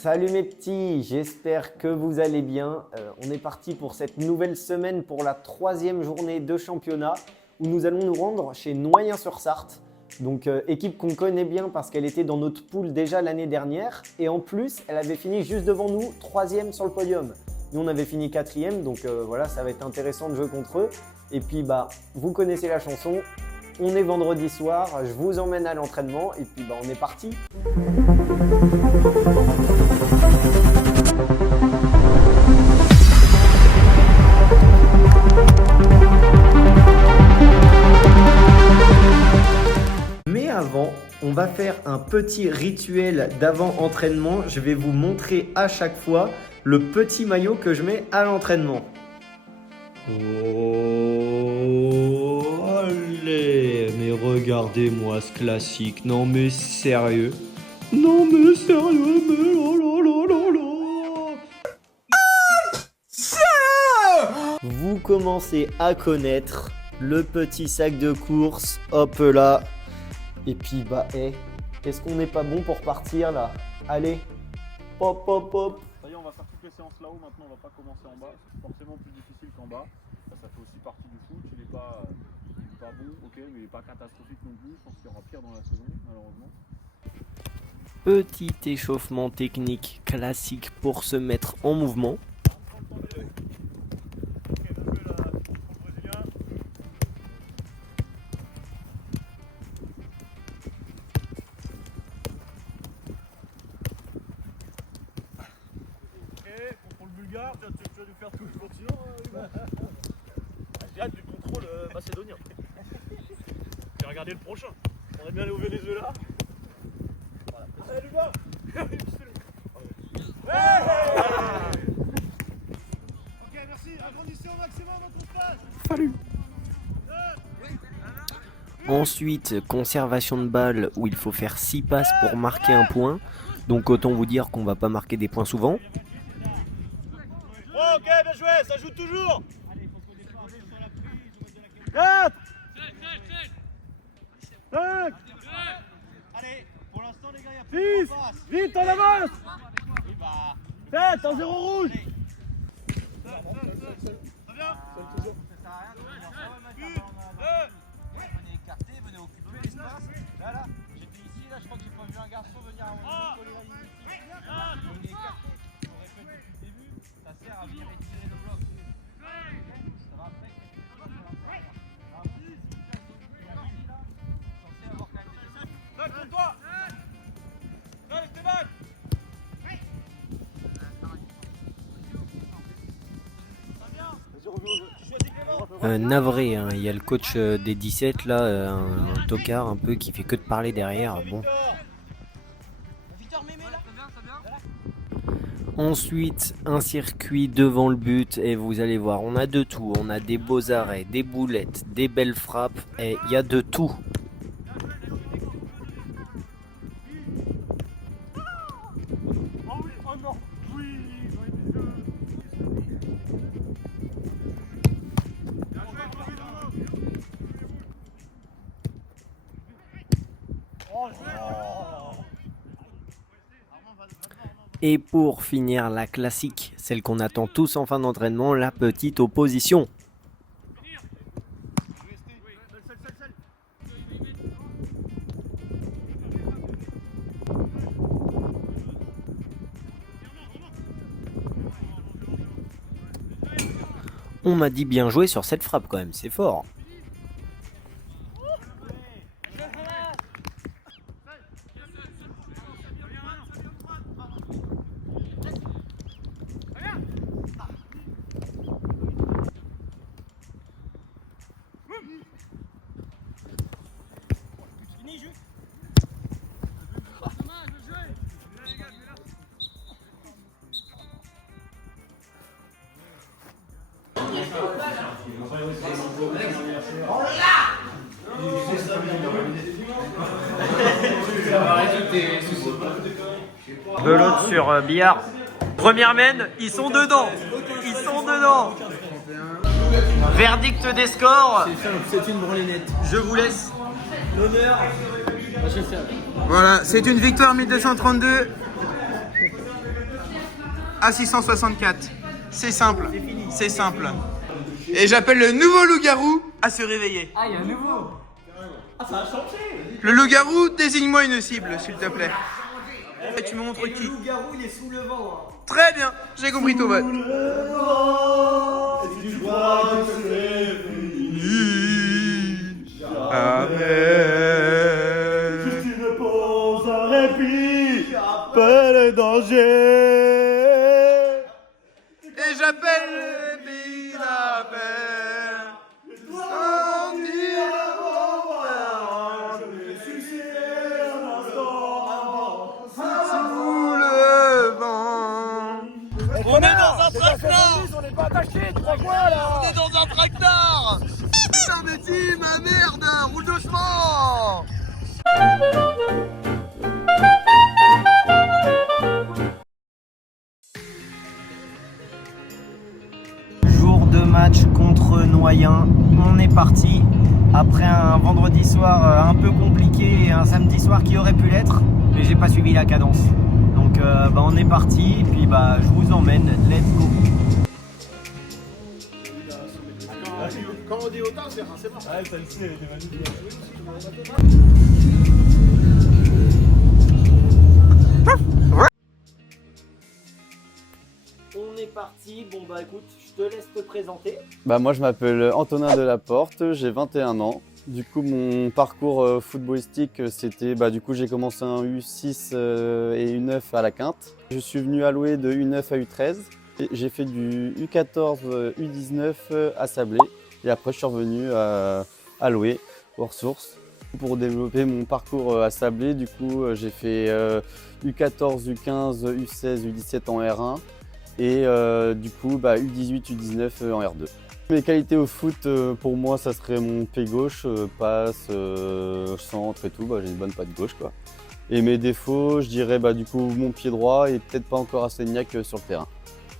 Salut mes petits, j'espère que vous allez bien. On est parti pour cette nouvelle semaine pour la 3e journée de championnat où nous allons nous rendre chez Noyen-sur-Sarthe. Donc équipe qu'on connaît bien parce qu'elle était dans notre poule déjà l'année dernière et en plus elle avait fini juste devant nous 3e sur le podium. Nous on avait fini 4e donc voilà, ça va être intéressant de jouer contre eux. Et puis vous connaissez la chanson, on est vendredi soir, je vous emmène à l'entraînement et puis on est parti. Mais avant, on va faire un petit rituel d'avant-entraînement. Je vais vous montrer à chaque fois le petit maillot que je mets à l'entraînement. Oh, allez, mais regardez-moi ce classique. Non mais sérieux. Non mais sérieux, mais oh là là là là. Vous commencez à connaître le petit sac de course. Hop là. Et puis est-ce qu'on n'est pas bon pour partir là? Allez, hop hop hop. Ça y est, on va faire toutes les séances là-haut maintenant, on va pas commencer en bas, c'est forcément plus difficile qu'en bas. Ça fait aussi partie du foot, il est pas bon, ok, mais il est pas catastrophique non plus, je pense qu'il y aura pire dans la saison, malheureusement. Petit échauffement technique classique pour se mettre en mouvement. Pour le bulgare, tu vas nous faire tout le continent, j'ai hâte du contrôle macédonien. J'ai regardé le prochain. On est bien allé au Venezuela. Voilà. Allez les gars. Ok, merci. Agrandissez au maximum votre stage. Salut. Ensuite, conservation de balles où il faut faire 6 passes pour marquer un point. Donc autant vous dire qu'on va pas marquer des points souvent. Oh, ok, bien joué, ça joue toujours. 4 5 allez, pour l'instant les gars, il y a 6 vite, on avance 7 en 0 rouge. Ça vient. Venez écarter, venez occuper l'espace. Là, j'étais ici, là, je crois que j'ai pas vu un garçon venir à coller la ligne. Venez écarter. On répète depuis le début, ça sert à venir étirer le bloc. Ça va après. Toi allez, Stéphane. Navré, hein, il y a le coach des 17 là, un tocard un peu qui fait que de parler derrière. Bon. Ensuite, un circuit devant le but et vous allez voir, on a de tout. On a des beaux arrêts, des boulettes, des belles frappes et il y a de tout. Et pour finir la classique, celle qu'on attend tous en fin d'entraînement, la petite opposition. On m'a dit bien joué sur cette frappe quand même, c'est fort. Belote sur billard. Première mène, ils sont dedans. Ils sont dedans. Verdict des scores. C'est une branlinette. Je vous laisse l'honneur. Voilà, c'est une victoire 1232. à 664. C'est simple, c'est simple. Et j'appelle le nouveau loup-garou à se réveiller. Ah, il y a un nouveau. Ah, ça a changé. Le loup-garou, désigne-moi une cible, s'il te plaît. Et tu me montres qui? Le loup-garou, il est sous le vent. Très bien, j'ai compris ton vote. Et si tu crois que c'est fini, Amen. juste une pause, un répit, appelle les dangers. Et j'appelle le pays d'appel. Sans dire sous le vent. On est dans un tracteur. On n'est pas attachés, tu crois quoi là? On est dans un tracteur. Putain mais dis ma merde, roule doucement. Jour de match contre Noyen, on est parti après un vendredi soir un peu compliqué et un samedi soir qui aurait pu l'être, mais j'ai pas suivi la cadence. Donc on est parti, puis je vous emmène, let's go. Quand on dit autant, c'est bon. Ouais, celle-ci, elle était magnifique. On est parti, écoute, je te laisse te présenter. Moi je m'appelle Antonin Delaporte, j'ai 21 ans. Du coup mon parcours footballistique c'était du coup j'ai commencé en U6 et U9 à la Quinte. Je suis venu à Loué de U9 à U13. J'ai fait du U14, U19 à Sablé et après je suis revenu à Loué, aux ressources. Pour développer mon parcours à Sablé, du coup j'ai fait U14, U15, U16, U17 en R1 et du coup U18, U19 en R2. Mes qualités au foot, pour moi, ça serait mon pied gauche, passe, centre et tout. J'ai une bonne patte gauche, quoi. Et mes défauts, je dirais du coup mon pied droit et peut-être pas encore assez niaque sur le terrain.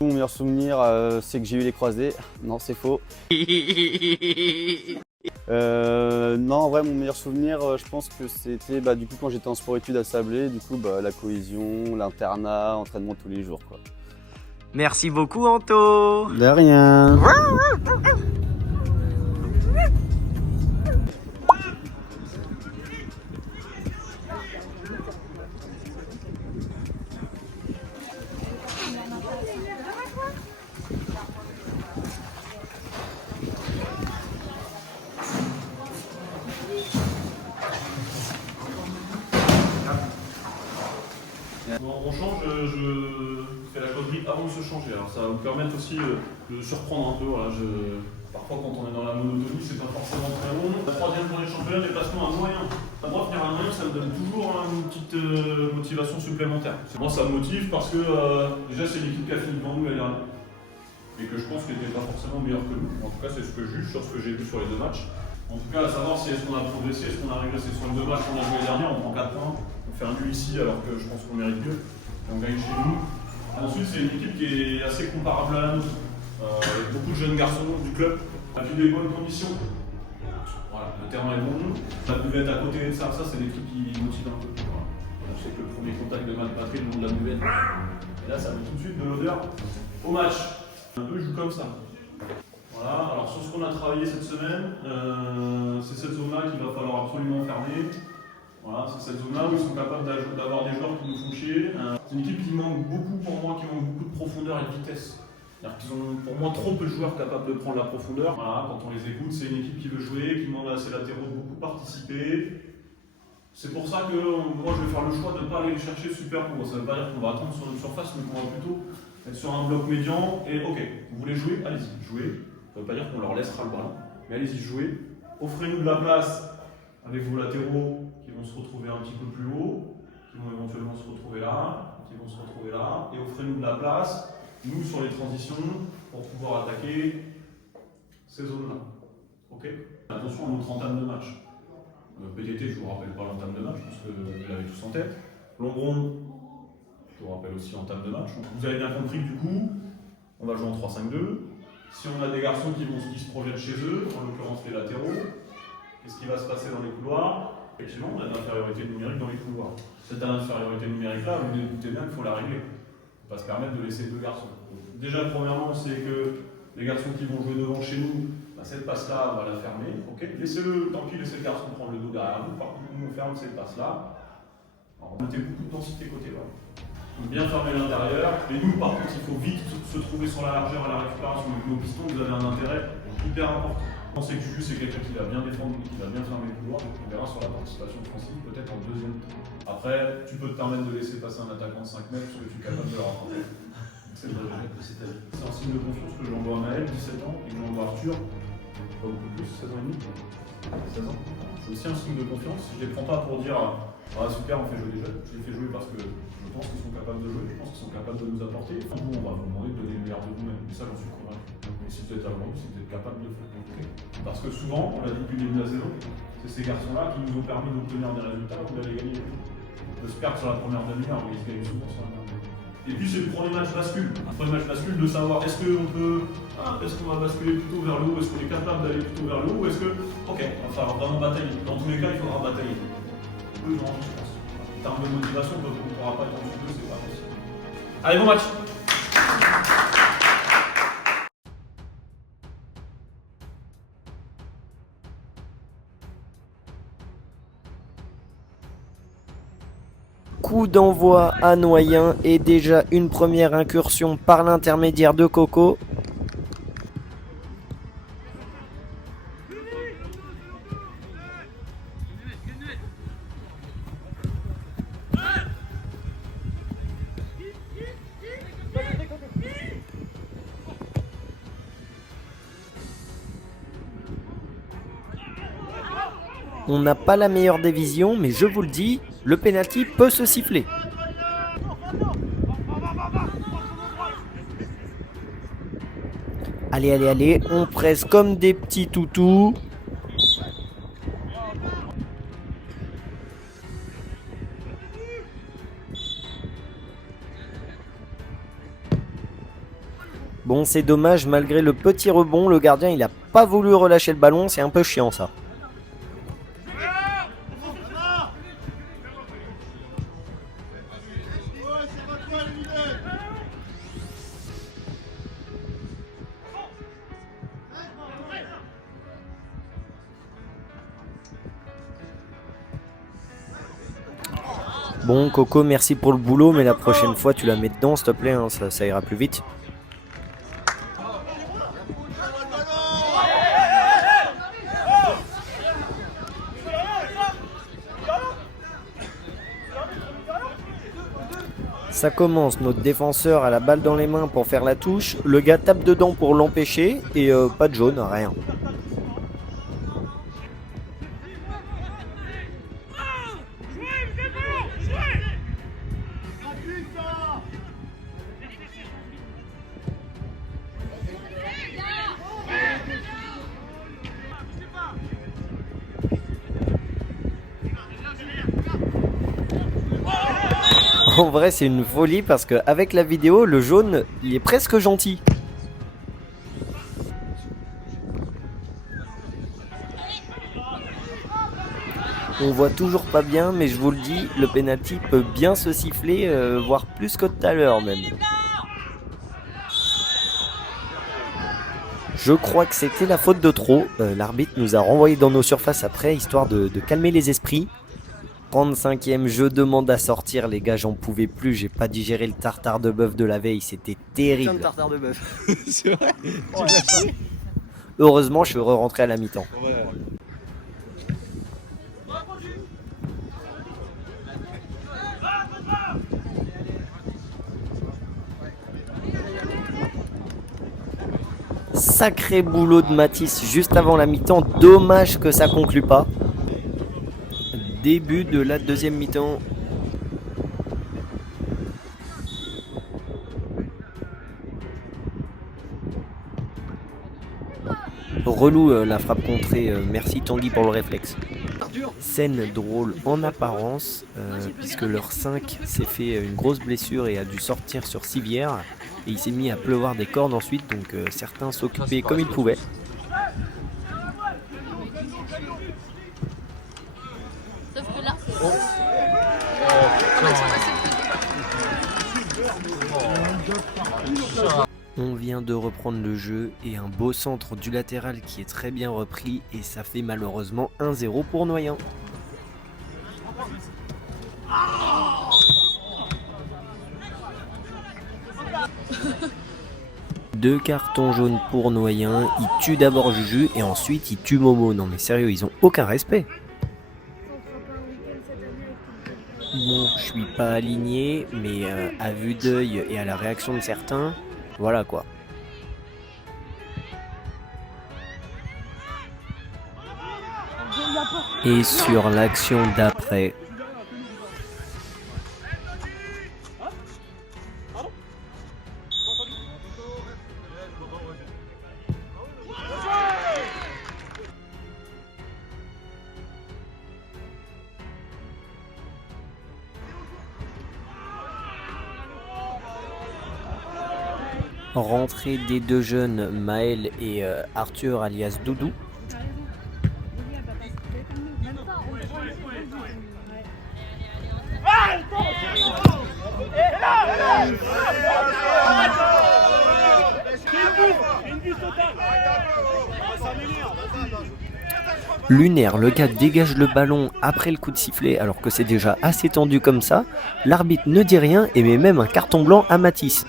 Mon meilleur souvenir, c'est que j'ai eu les croisés. Non, c'est faux. Non, en vrai, mon meilleur souvenir, je pense que c'était du coup quand j'étais en sport-études à Sablé. Du coup, la cohésion, l'internat, entraînement tous les jours, quoi. Merci beaucoup Anto. De rien. On change, je fais la causerie avant de se changer. Alors ça va vous permettre aussi de surprendre un peu. Voilà, parfois quand on est dans la monotonie, c'est pas forcément très long. La troisième journée de championnat, déplacement à moyen. Moi, venir à moyen, ça me donne toujours une petite motivation supplémentaire. Moi, ça me motive parce que déjà, c'est l'équipe qui a fini devant nous l'année dernière. Et que je pense qu'elle n'était pas forcément meilleure que nous. En tout cas, c'est ce que je juge sur ce que j'ai vu sur les deux matchs. En tout cas, à savoir si est-ce qu'on a progressé, est-ce qu'on a régressé sur les deux matchs qu'on a joué l'année dernière, on prend 4 points, on fait un nul ici alors que je pense qu'on mérite mieux, et on gagne chez nous. Ensuite, c'est une équipe qui est assez comparable à la nôtre, avec beaucoup de jeunes garçons du club, avec des bonnes conditions. Voilà, le terrain est bon, la buvette à côté de ça c'est l'équipe qui motive un peu. Voilà. Je sais que le premier contact de Matt Patrick, le nom de la buvette, et là ça met tout de suite de l'odeur au match. Un peu, je joue comme ça. Voilà, alors sur ce qu'on a travaillé cette semaine, c'est cette zone-là qu'il va falloir absolument fermer. Voilà, c'est cette zone-là où ils sont capables d'avoir des joueurs qui nous font chier. C'est une équipe qui manque beaucoup pour moi, qui manque beaucoup de profondeur et de vitesse. C'est-à-dire qu'ils ont pour moi trop peu de joueurs capables de prendre la profondeur. Voilà, quand on les écoute, c'est une équipe qui veut jouer, qui demande à ses latéraux de beaucoup participer. C'est pour ça que moi je vais faire le choix de ne pas aller les chercher super haut. Ça ne veut pas dire qu'on va attendre sur une surface, mais qu'on va plutôt être sur un bloc médian. Et ok, vous voulez jouer, allez-y, jouez. Ça ne veut pas dire qu'on leur laissera le ballon, mais allez-y jouer. Offrez-nous de la place avec vos latéraux qui vont se retrouver un petit peu plus haut, qui vont éventuellement se retrouver là, qui vont se retrouver là, et offrez-nous de la place, nous sur les transitions, pour pouvoir attaquer ces zones-là. Ok ? Attention à notre entame de match. PDT, je ne vous rappelle pas l'entame de match, parce que vous l'avez tous en tête. Longron, je vous rappelle aussi l'entame de match. Vous avez bien compris que du coup, on va jouer en 3-5-2. Si on a des garçons qui se projettent chez eux, en l'occurrence les latéraux, qu'est-ce qui va se passer dans les couloirs? Effectivement, on a de l'infériorité numérique dans les couloirs. Cette infériorité numérique-là, vous vous doutez bien qu'il faut la régler. va se permettre de laisser deux garçons. Donc, déjà, premièrement, c'est que les garçons qui vont jouer devant chez nous, bah, cette passe-là, on va la fermer. Okay, laissez-le, tant pis, laissez le garçon prendre le dos derrière nous. Par contre, nous, on ferme cette passe-là. Alors, on mettait beaucoup de densité côté bas. Donc, bien fermer l'intérieur. Et nous, par contre, il faut vite se trouver sur la largeur à la récupération. Donc, nos pistons, vous avez un intérêt hyper important. Je pense que Juju, c'est quelqu'un qui va bien défendre, qui va bien fermer le couloir. Donc, on verra sur la participation offensive, peut-être en deuxième temps. Après, tu peux te permettre de laisser passer un attaquant de 5 mètres parce que tu es capable de le rattraper. C'est un signe de confiance que j'envoie à Maël, 17 ans, et que j'envoie à Arthur, pas beaucoup plus, 16 ans et demi. 16 ans. C'est aussi un signe de confiance. Je les prends pas pour dire ah super, on fait jouer les jeunes. Je les fais jouer parce que je pense qu'ils sont capables de jouer, je pense qu'ils sont capables de nous apporter. Enfin, nous, on va vous demander de donner le meilleur de vous-même. Et ça, j'en suis convaincu. Et si vous êtes à vous, si vous êtes capable de le faire. Okay. Parce que souvent, on l'a dit depuis le début de la saison, c'est ces garçons-là qui nous ont permis d'obtenir des résultats ou d'aller gagner. De se perdre sur la première demi-heure, mais ils se gagnent souvent sur la première demi-heure. Et puis c'est le premier match bascule. Le premier match bascule de savoir est-ce qu'on peut. Est-ce qu'on va basculer plutôt vers le haut, est-ce qu'on est capable d'aller plutôt vers le haut, ou est-ce que. Ok, on va falloir vraiment batailler. Dans tous les cas, il faudra batailler. Eux, ils ont envie, je pense. En termes de motivation, on ne pourra pas être en dessous d'eux, c'est pas possible. Allez, bon match! Coup d'envoi à Noyen et déjà une première incursion par l'intermédiaire de Coco. On n'a pas la meilleure des visions, mais je vous le dis, le penalty peut se siffler. Allez, allez, allez, on presse comme des petits toutous. Bon, c'est dommage, malgré le petit rebond, le gardien il a pas voulu relâcher le ballon, c'est un peu chiant ça. Bon Coco, merci pour le boulot, mais la prochaine fois tu la mets dedans s'il te plaît, hein, ça ira plus vite. Ça commence, notre défenseur a la balle dans les mains pour faire la touche, le gars tape dedans pour l'empêcher et pas de jaune, rien. En vrai, c'est une folie parce qu'avec la vidéo, le jaune, il est presque gentil. On voit toujours pas bien, mais je vous le dis, le penalty peut bien se siffler, voire plus que tout à l'heure même. Je crois que c'était la faute de trop. L'arbitre nous a renvoyé dans nos surfaces après, histoire de calmer les esprits. 35e, je demande à sortir, les gars, j'en pouvais plus, j'ai pas digéré le tartare de bœuf de la veille, c'était terrible. tartare de bœuf. C'est vrai. Heureusement, je suis re-rentré à la mi-temps. Ouais. Sacré boulot de Mathis juste avant la mi-temps, dommage que ça conclue pas. Début de la deuxième mi-temps. Relou la frappe contrée, merci Tanguy pour le réflexe. Scène drôle en apparence, puisque leur 5 s'est fait une grosse blessure et a dû sortir sur civière. Et il s'est mis à pleuvoir des cordes ensuite, donc certains s'occupaient comme ils pouvaient. Sauf que là. On vient de reprendre le jeu et un beau centre du latéral qui est très bien repris et ça fait malheureusement 1-0 pour Noyen. Deux cartons jaunes pour Noyen, il tue d'abord Juju et ensuite il tue Momo. Non mais sérieux, ils ont aucun respect. Bon, je suis pas aligné, mais à vue d'œil et à la réaction de certains, voilà quoi. Et sur l'action d'après, rentrée des deux jeunes Maël et Arthur alias Doudou. Lunaire, le gars dégage le ballon après le coup de sifflet alors que c'est déjà assez tendu comme ça. L'arbitre ne dit rien et met même un carton blanc à Matisse.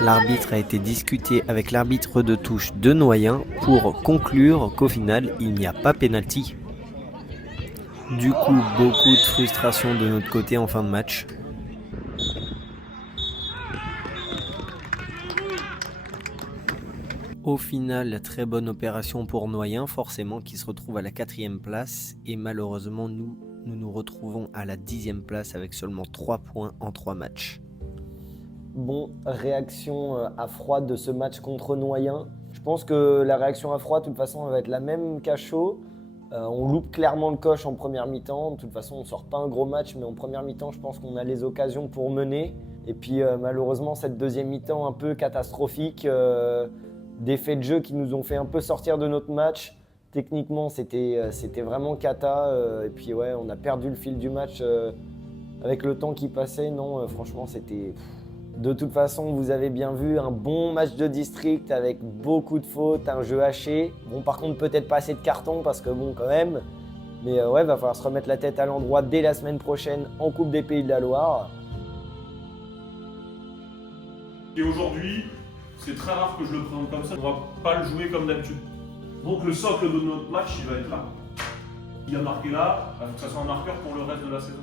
L'arbitre a été discuté avec l'arbitre de touche de Noyen pour conclure qu'au final, il n'y a pas pénalty. Du coup, beaucoup de frustration de notre côté en fin de match. Au final, très bonne opération pour Noyen, forcément qui se retrouve à la 4e place. Et malheureusement, nous nous retrouvons à la 10e place avec seulement 3 points en 3 matchs. Bon, réaction à froid de ce match contre Noyen. Je pense que la réaction à froid, de toute façon, elle va être la même qu'à chaud. On loupe clairement le coche en première mi-temps. De toute façon, on ne sort pas un gros match, mais en première mi-temps, je pense qu'on a les occasions pour mener. Et puis, malheureusement, cette deuxième mi-temps un peu catastrophique, des faits de jeu qui nous ont fait un peu sortir de notre match. Techniquement, c'était vraiment cata. Et puis, ouais, on a perdu le fil du match avec le temps qui passait. Non, franchement, c'était... De toute façon, vous avez bien vu, un bon match de district avec beaucoup de fautes, un jeu haché. Bon, par contre, peut-être pas assez de cartons parce que bon, quand même. Mais ouais, va falloir se remettre la tête à l'endroit dès la semaine prochaine en Coupe des Pays de la Loire. Et aujourd'hui, c'est très rare que je le présente comme ça. On va pas le jouer comme d'habitude. Donc le socle de notre match, il va être là. Il a marqué là, il faut que ça soit un marqueur pour le reste de la saison.